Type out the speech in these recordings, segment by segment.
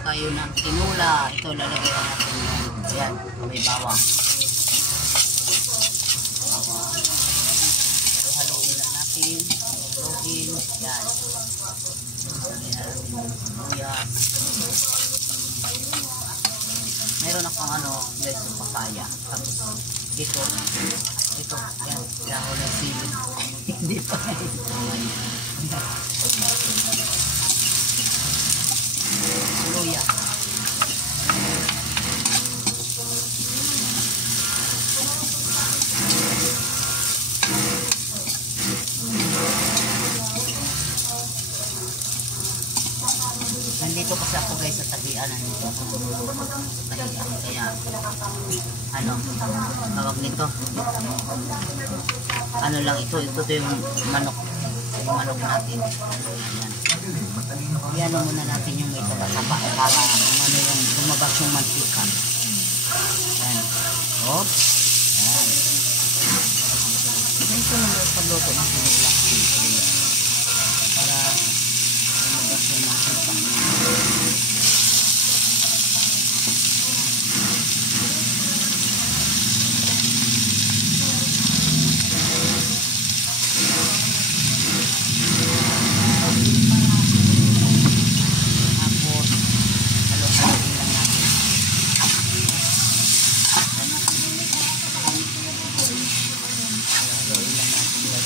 tayo ng tinula. Ito lalagyan natin yung yan, may bawang. So haluin lang natin. Haluin. Yan. Yan. Luya. Meron akong guys, yung papaya. Tapos ito. Yan. Kaya ako ng sili. Hindi pa. Luya. Nandito kasi ako guys sa tagian. Nandito ako sa tagian. Kaya tawag nito. Ano lang ito. Ito yung manok. Yung manok natin. Ayan. Iyan muna natin yung may talataba para yung lumabas yung mantika. Ayan. Oh. Ayan. Ito lang yung pagluto ng pinula. Para lumabas yung mantika.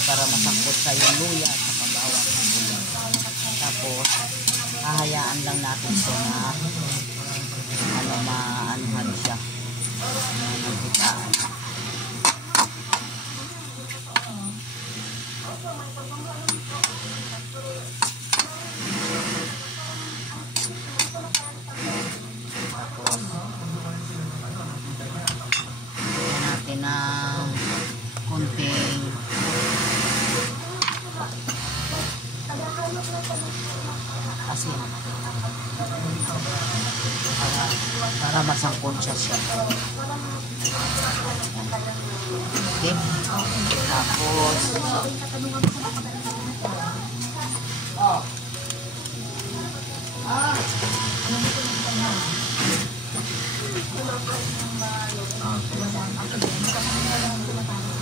Para masangkot sa yung luya at saka bawang. Tapos hahayaan lang natin siya na maanuhan siya. Magkitaan. Tapos natin ng konting asin para masangkot siya. Okay. Tapos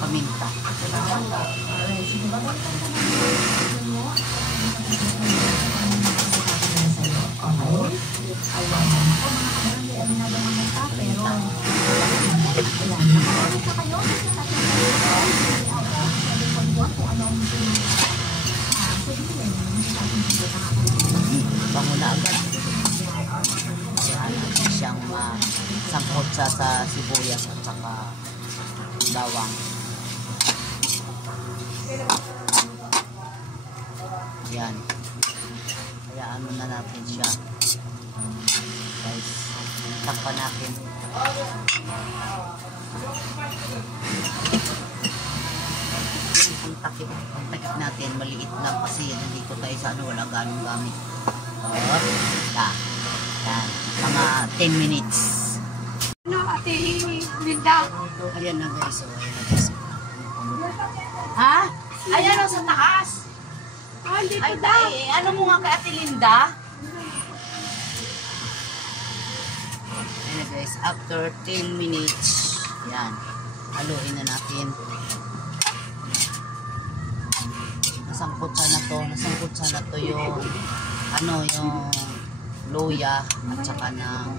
paminta. Bango na agad. Siyang masangkot sa sibuyas at saka bawang. Yan. Kaya na natin siya. Guys, takpan natin. Ang takip natin, maliit lang kasi nandito tayo sa wala ganong gamit. Yan. Mga 10 minutes. Ate Linda. Ayan na guys. Ha? Ayan o sa taas. Ay, dahil. Ano mo nga kay Ate Linda? Ayan na guys. After 10 minutes. Yan. Haluin na natin. Nasangkot sana to yung yung luya at saka ng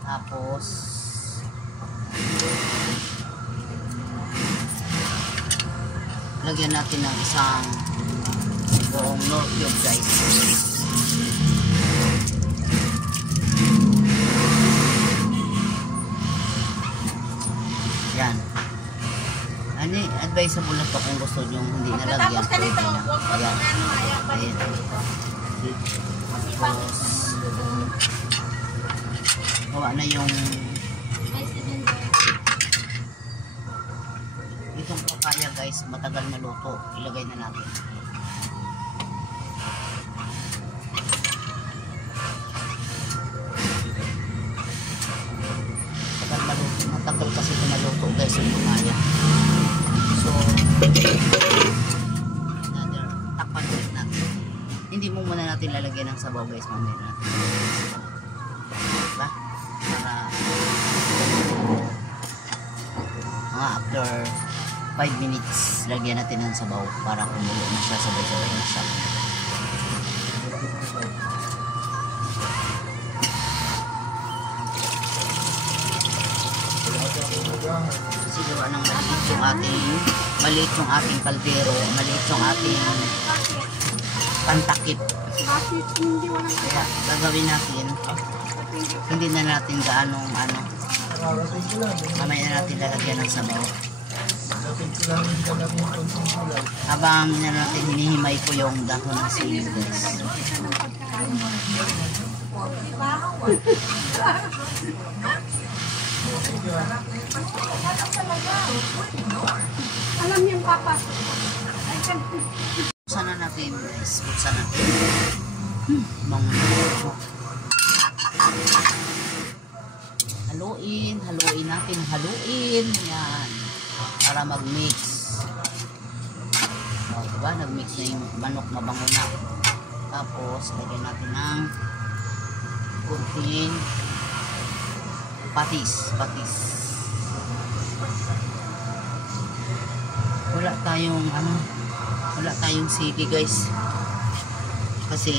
tapos lagyan natin ng isang buong Knorr cube guys. Yan. Advisable na to kung gusto nyo hindi nalagyan. Ayan. Ayan. Tapos gawa na yung itong papaya guys, matagal na luto. Ilagay na natin. Matagal kasi ito naluto guys yung papaya. So takpan ulit natin. Hindi mo muna natin lalagyan ng sabaw guys, mamaya natin. Diba? Para mga after 5 minutes, lagyan natin ng sabaw para kumulo na siya, sabay-sabay na siya. Siguro ng maliit yung ating kaldero, maliit yung ating pantakip. Kaya gagawin natin, hindi na natin gaanong mamaya na natin lalagyan ng sabaw. Habang natin hinihimay ko yung dahon ng sili guys. Alam niyan, Papa. Buksan na natin guys, buksan natin. Bangon. Haluin natin, haluin. Yan. Para mag-mix. O, diba? Nag-mix na yung manok, mabango na. Tapos, lagyan natin ng kunting patis. Wala tayong sili guys. Kasi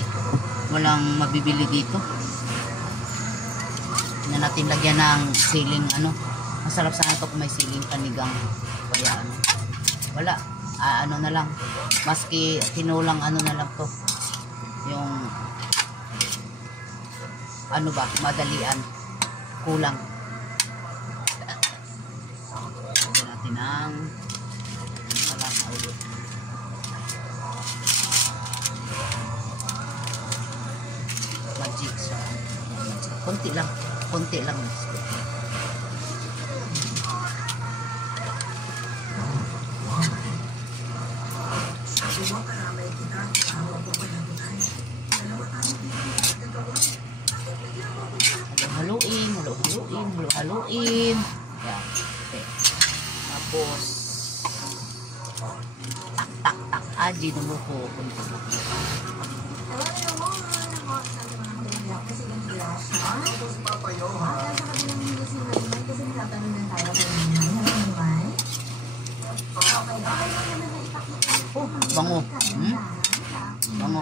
walang mabibili dito. Na natin lagyan ng siling masarap sana ito kung may siling panigang. Kaya wala. Na lang. Maski tinulang na lang to. Yung madalian. Kulang. Lagyan natin ng magic sa konti lang haluin. Yan. Okay. Tapos tak aji mo po kunti. Oh, bango. Bango.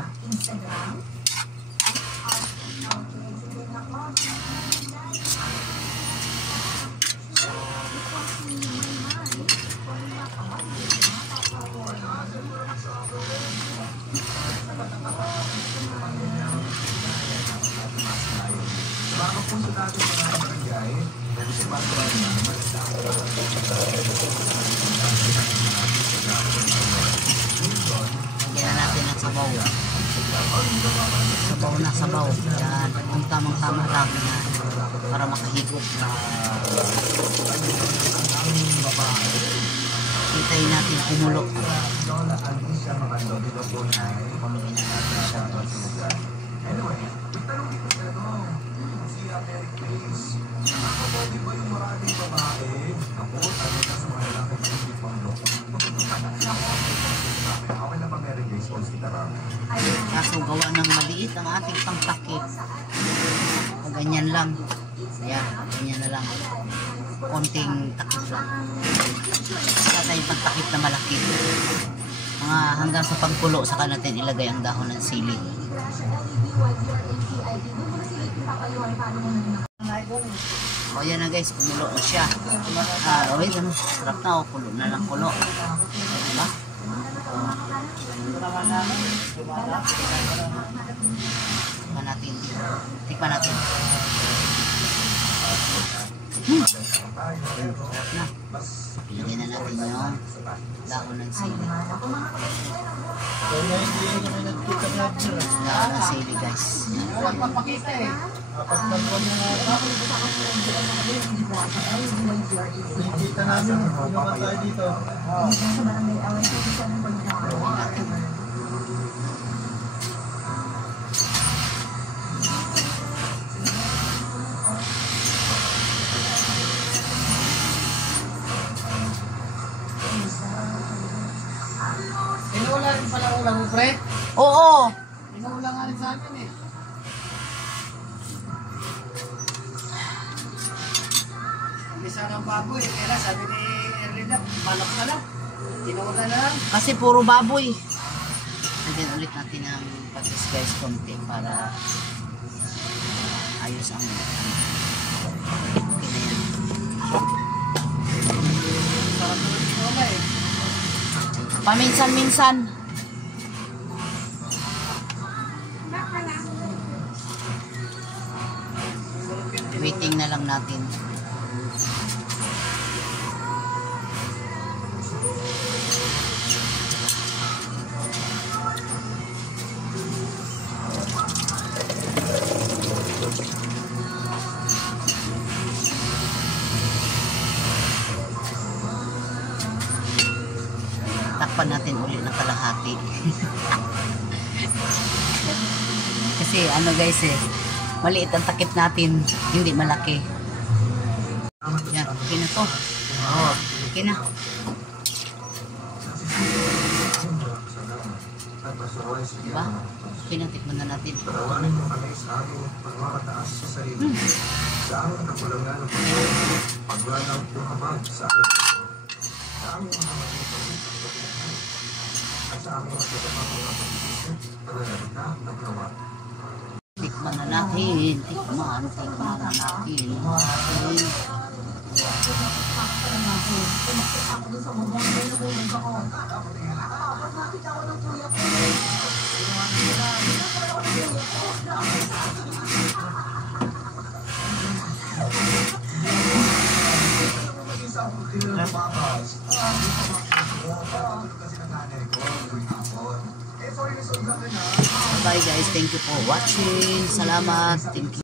Lagyan natin ng sabaw. Sabaw. Yan. Yung tamang-tama lang na para makahigop. Hintayin natin kumulo. Pamilin na natin siya. Kaso gawa ng maliit ang ating pangtakip. Ganyan lang. Ayan, ganyan na lang. Konting takip lang. Saka tayong pangtakip na malaki. Hanggang sa pagkulo, saka natin ilagay ang dahon ng sili. O yan na guys, kumulo na siya. Wait, sarap na, kulo na lang kulo. Diba? Tikman natin. Sarap na. Ilagay na natin yung dahon ng sili. Dahon ng sili guys. Kita namin, inuman tayo dito. Inuulan pala ulang mo, pre? Oo. amin eh. Isa ng baboy, kaya sabi ni Erlinda, manok na lang. Tinula na lang. Kasi puro baboy. Lagyan ulit natin ang patis guys konti para ayos ang okay na yan. Sarap naman tinola eh. Paminsan-minsan. Waiting na lang natin. Takpan natin ulit ng kalahati. Kasi ano guys maliit ang takip natin, hindi malaki. Yan, okay na to. Oo, okay na. Diba? Okay na, tikman na natin. Tikman na natin. Tikman na natin. Bye guys, thank you for watching. Salamat. Thank you.